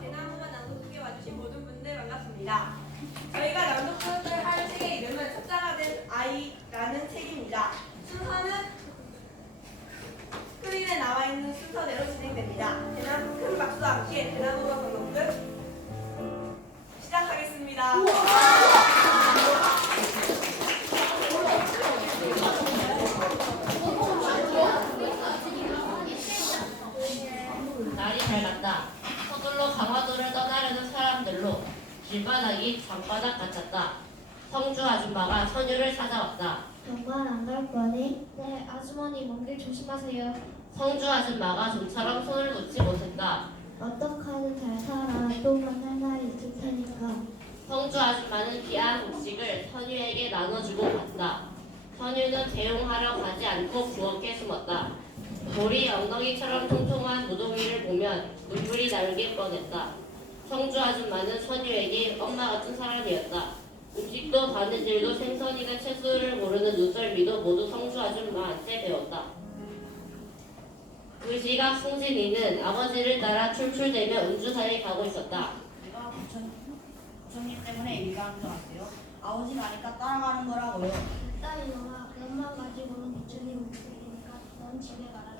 대나무만 낭독극에 와주신 모든 분들 반갑습니다. 저희가 낭독극을 할 책의 이름은 숫자가 된 아이라는 책입니다. 순서는 스크린에 나와 있는 순서대로 진행됩니다. 대나무 큰 박수와 함께 대나무가 낭독극 시작하겠습니다. 날이 밝았다. 서둘러 강화도를 떠나려는 사람들로 길바닥이 밤바닥 같았다. 성주 아줌마가 선유를 찾아왔다. 정말 안갈 거니? 네, 아주머니 먼 길 조심하세요. 성주 아줌마가 좀처럼 손을 놓지 못했다. 어떡하든 잘 살아. 또 만날 날이 있을 테니까. 성주 아줌마는 귀한 곡식을 선유에게 나눠주고 갔다. 선유는 대용하러 가지 않고 부엌에 숨었다. 돌이 엉덩이처럼 통통한 무동이를 보면 눈물이 나르길 뻔했다. 성주 아줌마는 선유에게 엄마 같은 사람이었다. 음식도 바느질도 생선이나 채소를 고르는 눈썰미도 모두 성주 아줌마한테 배웠다. 그 시각 승진이는 아버지를 따라 출출대며 운주사에 가고 있었다. 내가 부처님, 부처님 때문에 일가 하는 줄 아세요? 아버지가 하니까 따라가는 거라고요. 딸 이놈아, 그것만 가지고는 부처님 못 되니까 넌 집에 가라.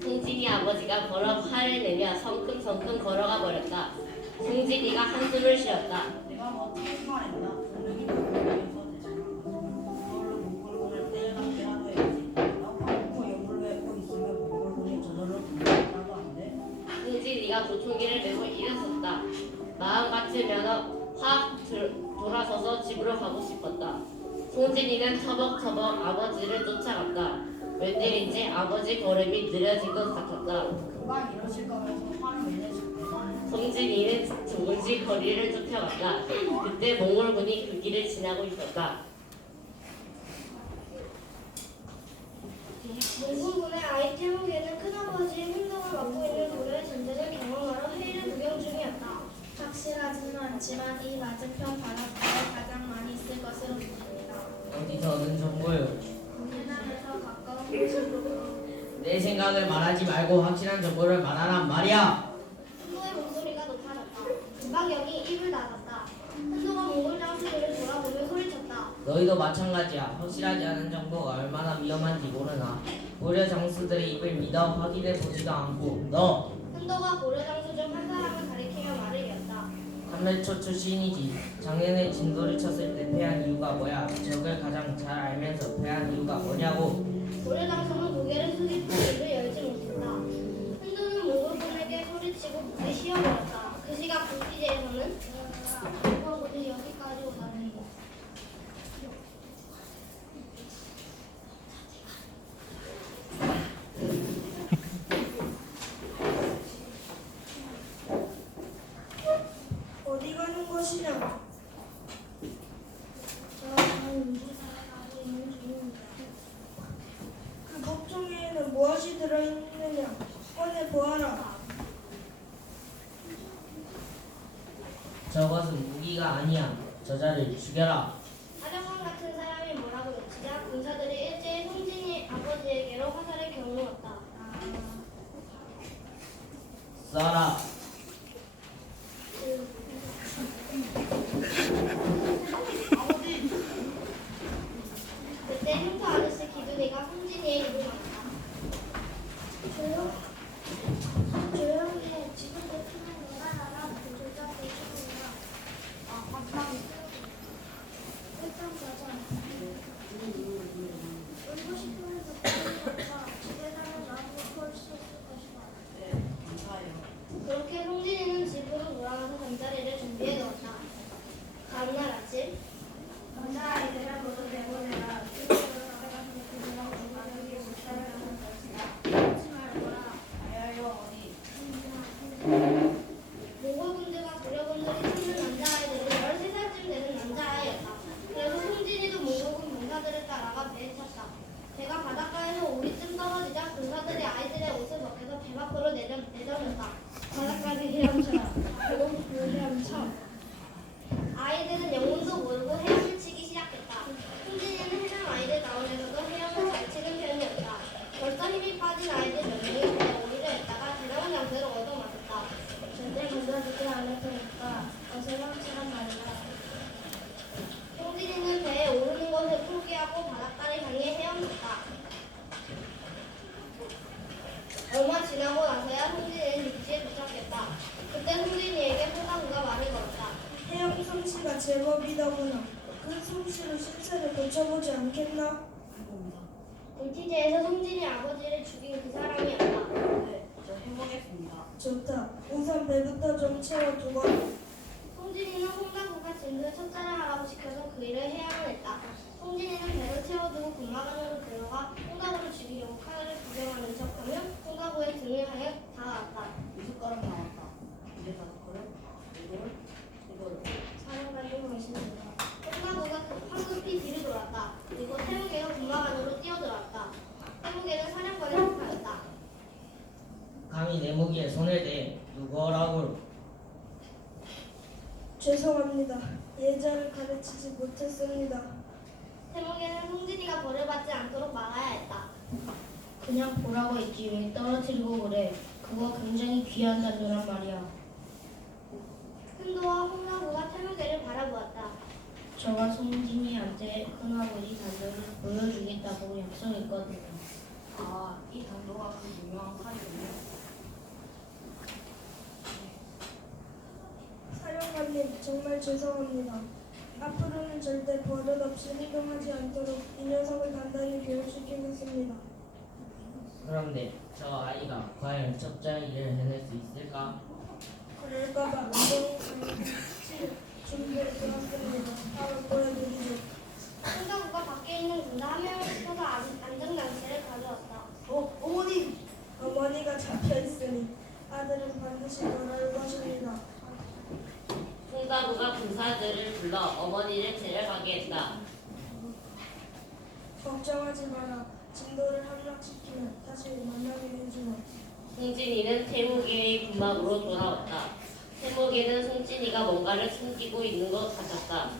승진이 아버지가 버럭 화를 내며 성큼성큼 걸어가 버렸다. 승진이가 한숨을 쉬었다. 내가 뭐 틀리만 했나? 분명히 거. 그걸로 해야지. 나 있으면 저절로 안 돼. 승진이가 보통기를 메고 일어섰다. 마음 같으면 확 들- 돌아서서 집으로 가고 싶었다. 승진이는 터벅터벅 아버지를 쫓아갔다. 웬일인지 아버지 걸음이 느려진 것 같았다. 금방 이러실 거면서 화를 왜 내실까? 성진이는 조금씩 거리를 쫓아갔다. 그때 몽골군이 그 길을 지나고 있었다. 몽골군의 아이 태국에는 큰아버지의 행동을 맡고 있는 고려의 전쟁을 경험하러 회의를 구경 중이었다. 확실하지는 않지만 이 맞은편 바닷가에 가장 많이 있을 것으로 보입니다. 어디서 얻은 정보요? 내 생각을 말하지 말고 확실한 정보를 말하란 말이야. 한도의 목소리가 높아졌다. 금방경이 입을 닫았다. 한도가 몽골 장수들을 돌아보며 소리쳤다. 너희도 마찬가지야. 확실하지 않은 정보가 얼마나 위험한지 모르나. 고려 장수들의 입을 믿어 확인해 보지도 않고 너 한도가 고려 장수 중 한 사람을 가리키며 말을 이었다. 삼매초 출신이지. 작년에 진도를 쳤을 때 패한 이유가 뭐야? 적을 가장 잘 알면서 패한 이유가 뭐냐고. 고려 장수는 고개를 숙이고 입을 열지 못했다. 한도는 몽골군에게 소리치고 북에 쉬어버렸다. 그 시각 북기제에서는 몽골군이 여기까지 오다니. 어디 가는 것이냐? 저는 운주사에 가고 있는 중입니다. 그 복종에는 무엇이 들어있느냐? 꺼내 보아라. 저것은 무기가 아니야. 저자를 죽여라. experience. 어서 멈추란 말이야. 송진이는 배에 오르는 것을 포기하고 바닷가를 향해 헤엄쳤다. 얼마 지나고 나서야 송진이는 육지에 도착했다. 그때 송진이에게 홍당구가 말을 걸었다. 해영 솜씨가 제법이더구나. 그 솜씨로 신세를 고쳐보지 않겠나? 불티제에서 송진이 아버지를 죽인 그 사람이었다. 네, 저 해보겠습니다. 좋다. 우선 배부터 좀 채워두고. 송진이는 진도에 첫자를 하라고 시켜서 그 일을 해야만 했다. 송진이는 배를 채워두고 군막 안으로 들어가 홍당구를 죽이려고 칼을 구경하는 척하며 홍당구의 등을 향해 다가갔다. 미숫가루 나왔다. 이제 다섯 그릇, 이걸, 이걸. 사령관님 말씀입니다. 홍당구가 황급히 뒤를 돌았다. 그리고 태무개가 군막 안으로 뛰어들어왔다. 태무개는 사령관에 속하였다. 감히 내 무기에 손을 대 누구라고 죄송합니다. 예자를 가르치지 못했습니다. 태무개는 송진이가 벌을 받지 않도록 막아야 했다. 그냥 보라고 했지 왜 떨어뜨리고 그래 그거 굉장히 귀한 단도란 말이야 큰도와 홍당구가 태무개를 바라보았다. 저가 송진이한테 큰아버지 단도를 보여주겠다고 약속했거든요 아, 이 단도가 그 유명한 칼이군요. 사령관님, 정말 죄송합니다. 앞으로는 절대 버릇 없이 행동하지 않도록 이 녀석을 단단히 교육시키겠습니다. 그런데 저 아이가 과연 첩자의 일을 해낼 수 있을까? 그럴까봐 운동 준비를 해왔습니다. 바로 보여드리죠. 홍당구가 밖에 있는 군사 한 명을 시켜서 안- 안전장치를 가져왔다. 어, 어머니! 어머니가 잡혀있으니 아들은 반드시 돌아올 것입니다. 홍다구가 군사들을 불러 어머니를 데려가게 했다. 걱정하지 마라. 진도를 함락시키면 다시 만나게 해주마. 송진이는 태무개의 군막으로 돌아왔다. 태무개는 송진이가 뭔가를 숨기고 있는 것 같았다.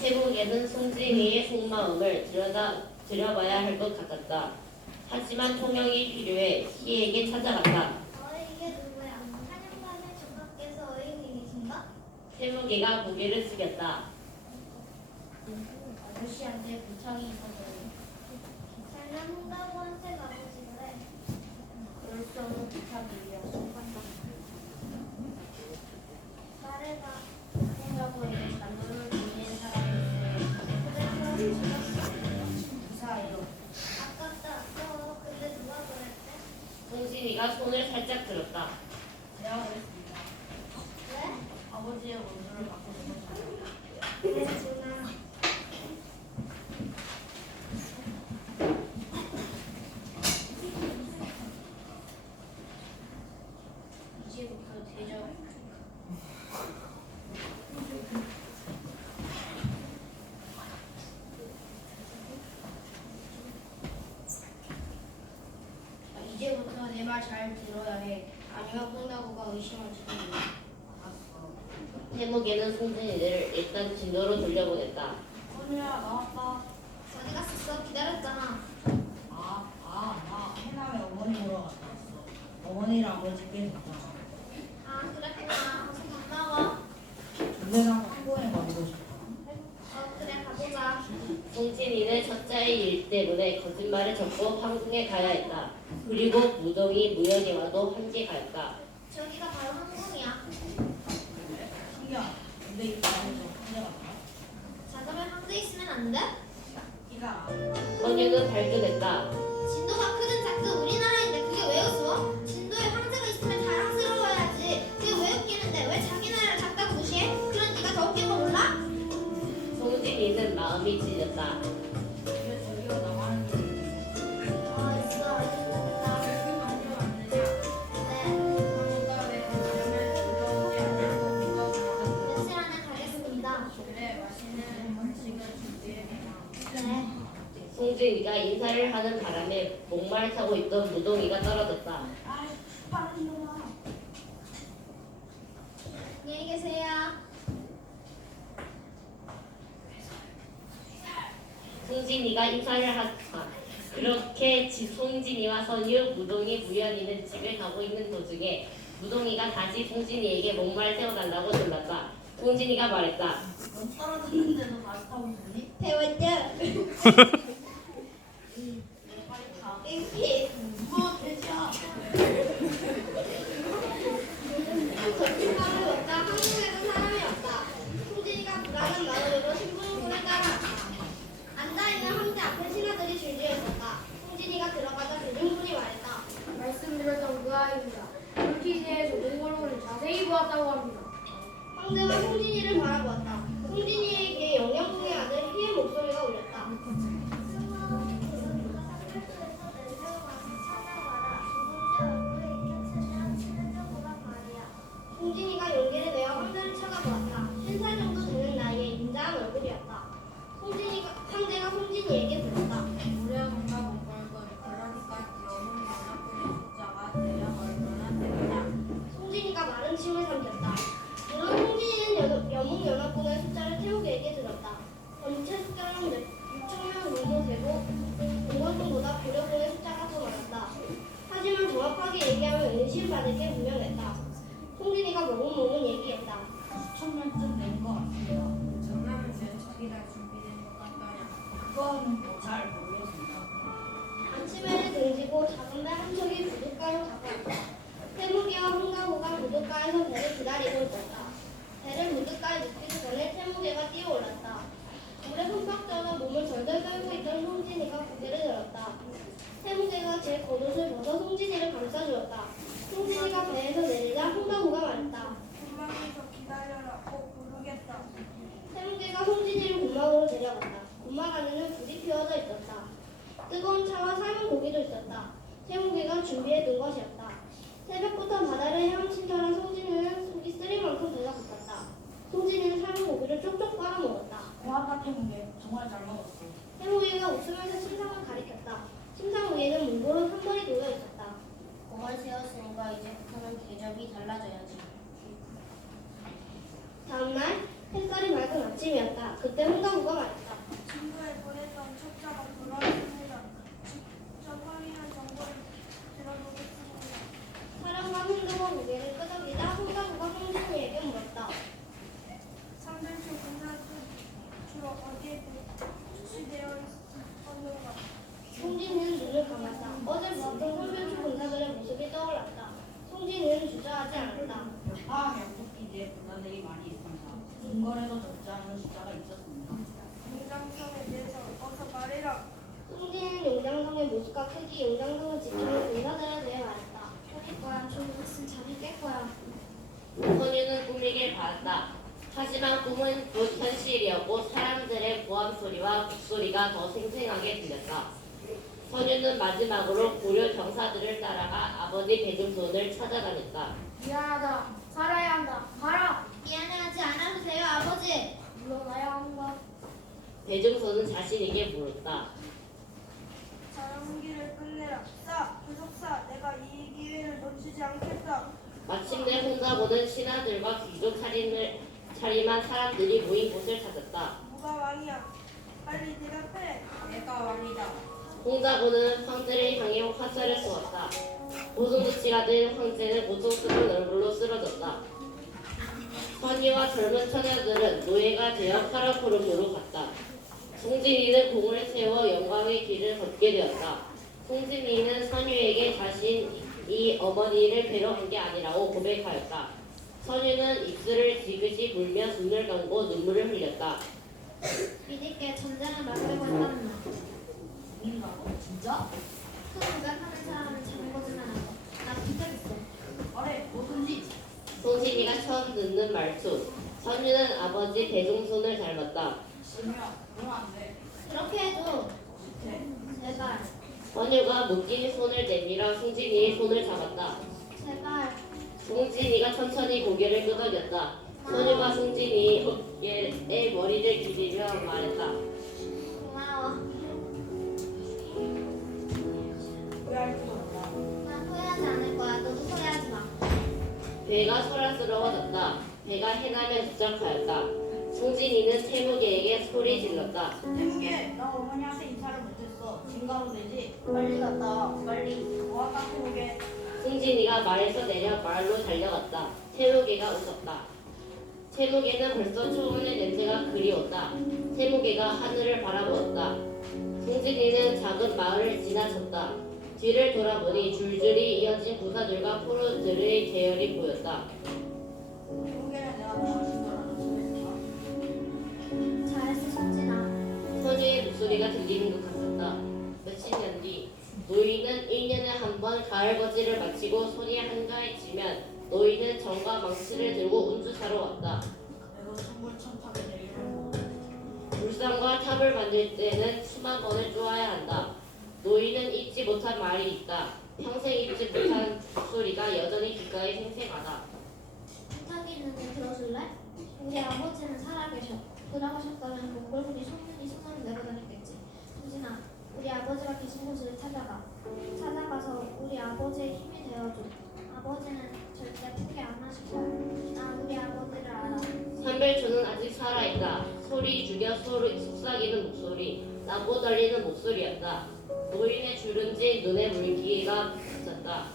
태무개는 송진이의 속마음을 들여다, 들여봐야 할 것 같았다. 하지만 통역이 필요해 희에게 찾아갔다. 어, 이게 누구야? 태무개가 고개를 숙였다. 아저씨한테 부탁이 있어서요 잘난 홍당구한테 가보지 그래. 그럴 수 없는 부탁이에요 어? 송진이가 손을 살짝 들었다. 제가 그랬습니다. 왜? 아버지의 원수를 갖고 싶어서요. 그랬구나. 이제부터 대접 아, 이제부터 내 말 잘 들어야 해 아니면 수도 있어 알았어. 태무개는 송진이를 일단 진도로 돌려보냈다. 선우야, 나왔다. 어디 갔었어? 기다렸잖아. 아, 아, 나 해남에 어머니 보러 갔다 왔어. 어머니랑 아버지께 갔잖아. 아, 그랬구나. 반가워. 군대장 한국에 가보고 싶어. 어, 그래, 가보자. 송진이는 첫자의 일 때문에 거짓말을 접고 황궁에 가야 했다. 그리고 무동이 무연히 와도 함께 갔다. 저기가 바로 항공이야. 신기하다. 근데 이 가면서 군대 갔다. 잠깐만 항구에 있으면 안 돼? 이가 선유는 발견했다. 인사를 하는 바람에 목마를 타고 있던 무동이가 떨어졌다. 아, 일어나. 안녕히 계세요. 송진이가 인사를 하다. 그렇게 지- 송진이와 선유, 무동이, 무연이는 집에 가고 있는 도중에 무동이가 다시 송진이에게 목마를 세워달라고 졸랐다. 송진이가 말했다. 넌 떨어졌는데도 다시 타고 있니? 배웠죠? 가. 잉피. 무서워 돼지야. 전투감을 얻다 한국에도 사람이 왔다. 송진이가 불안한 마음으로 신부름꾼을 따라갔다. 앉아있는 황제 앞에 신하들이 줄지어 있었다. 송진이가 들어가자 대중군이 말했다. 말씀드렸던 그 아이입니다. 물티즈의 조종골로를 자세히 보았다고 합니다. 황제가 송진이를 바라보았다. 송진이에게 영양궁의 아들 희의 목소리 기다려라. 태무기가 송진이를 구멍으로 데려갔다. 구멍 안에는 불이 피워져 있었다. 뜨거운 차와 삶은 고기도 있었다. 태무기가 준비해둔 것이었다. 새벽부터 바다를 헤엄친다는 송진이는 속이 쓰릴 만큼 배가 고팠다. 송진이는 삶은 고기를 쪽쪽 빨아먹었다. 고맙다 태문게 정말 잘 먹었어. 태무기가 웃으면서 침상을 가리켰다. 침상 위에는 문고로 한 벌이 놓여 있었다. 공을 세웠으니까 이제부터는 계절이 달라져야 지. 다음날 햇살이 맑은 아침이었다. 그때 홍가구가 말했다. 친구에 보냈던 첩자가 돌아왔습니다. 확인한 정보를 들어보겠습니다. 사람과 홍가구 고개를 끄덕이자 홍가구가 홍진이에게 물었다. 주로 어디에 배치되어 있었는가? 송진이는 눈을 감았다. 어제 보았던 선별초 군사들의 모습이 떠올랐다. 송진이는 주저하지 않았다. 아, 양쪽기지에 군사들이 많이 있습니다. 중거래도 적지 않은 숫자가 있었습니다. 공장성에 대해서 어서 말해라. 송진이는 용장성의 크기, 용장성을 지키는 군사들에 대해 말했다. 할 거야. 좀 있으면 잠이 깰 거야. 선유는 꾸미길 바랐다. 하지만 꿈은 곧 현실이었고 사람들의 고함 소리와 북소리가 더 생생하게 들렸다. 선유는 마지막으로 고려 병사들을 따라가 아버지 배중손을 찾아다녔다. 미안하다. 살아야 한다. 가라. 미안해하지 않아도 돼요, 아버지. 물러나야 한다. 배중손은 자신에게 물었다. 자랑기를 끝내라. 싸. 계속 싸. 내가 이 기회를 놓치지 않겠다. 마침내 홍자보는 신하들과 귀족 차림을 차림한 사람들이 모인 곳을 찾았다. 누가 왕이야? 빨리 대답해. 내가 왕이다. 홍자보는 황제를 향해 화살을 쏘았다. 고소무치가 된 황제는 고통스러운 얼굴로 쓰러졌다. 선유와 젊은 처녀들은 노예가 되어 카라코름으로 갔다. 송진이는 공을 세워 영광의 길을 걷게 되었다. 송진이는 선유에게 자신이 어머니를 뵈러 간 게 아니라고 고백하였다. 선유는 입술을 지그시 물며 눈을 감고 눈물을 흘렸다. 믿을게 전쟁을 막으려고 했다는 말. 죽인다고? 진짜? 큰 우각하는 사람을 잡은 거지만 나 부탁했어. 말해, 뭐든지. 송진이가 처음 듣는 말투. 선유는 아버지 대종손을 닮았다. 그렇게. 돼. 제발. 선유가 묶인 손을 내밀어 송진이의 손을 잡았다. 제발. 송진이가 천천히 고개를 끄덕였다. 선유가 송진이 어깨에 머리를 기대며 말했다. 고마워. 난 후회하지 않을 거야. 너도 후회하지 마. 배가 소란스러워졌다. 배가 해남에 도착하였다. 송진이는 태무계에게 소리 질렀다. 태무게, 나 어머니한테 인사를 못했어. 가면 되지? 빨리 갔다 와, 빨리. 고맙다, 태무게. 승진이가 말에서 내려 말로 달려갔다. 채무개가 웃었다. 채무개는 벌써 초원의 냄새가 그리웠다. 채무개가 하늘을 바라보았다. 승진이는 작은 마을을 지나쳤다. 뒤를 돌아보니 줄줄이 이어진 부사들과 포로들의 계열이 보였다. 한국에는 내가 당 선유의 목소리가 들리는 것 같았다. 며칠 년 뒤, 노인은 1년에 한 번 가을 거지를 마치고 손이 한가해지면 노인은 정과 망치를 들고 운주사로 왔다. 불상과 탑을 만들 때는 수만 번을 쪼아야 한다. 노인은 잊지 못한 말이 있다. 평생 잊지 못한 목소리가 여전히 귓가에 생생하다. 부탁이 있는데 들어줄래? 우리 아버지는 살아계셔. 돌아가셨다면 몽골군이 소문이 소문을 내고 다녔겠지. 수진아, 우리 아버지가 계신 곳을 찾아가. 찾아가서 우리 아버지의 힘이 되어줘. 아버지는 절대 포기 안 하실 거야. 나 우리 아버지를 알아. 삼별초는 아직 살아있다. 소리 죽여 소리 속삭이는 목소리, 나보 달리는 목소리였다. 노인의 주름진 눈에 물기가 붙었다.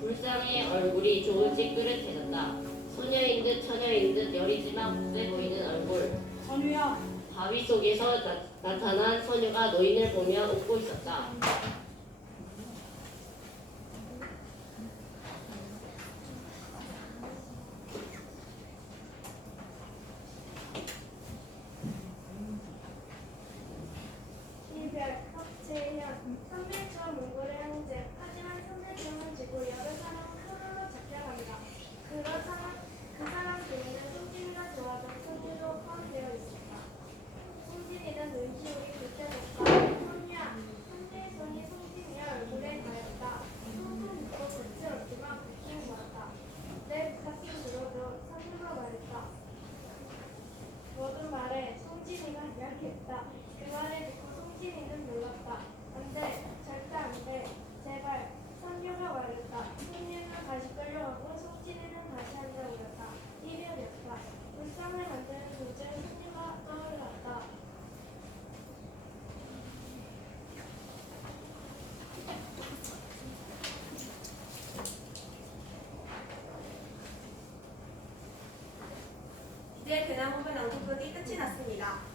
불쌍의 얼굴이 조금 찌그릇해졌다. 소녀인 듯 처녀인 듯 여리지만 못돼 보이는 얼굴. 선우야, 바위 속에서 나, 타난 소녀가 노인을 보며 웃고 있었다. 이별, 박재현, 선배처럼 몽골의 형제. 하지만 선배님은 지고 여러 사람은 하루로 잡혀간다. 그런 사람, 그 사람 중에는 송진이가 좋아하던 손주도 포함되어 있었다. 송진이는 눈시울이 붉혀졌다. 손이야, 선배의 손이 송진이의 얼굴에 닿았다. 손도 묻고 거칠었지만 느낌 좋았다. 내 가슴 들어도 선주가 말했다. 모든 말에 송진이가 이야기했다. 그 말을 듣고 송진이는 놀랐다. 안 돼, 절대 안 돼. 제발. 선유가 말했다. 송유는 다시 끌려가고 송진이는 다시 앉아 울었다. 이별이었다. 불쌍을 만드는 존재 선유가 떠올랐다. 이제 대나무분 낭독극이 끝이 났습니다.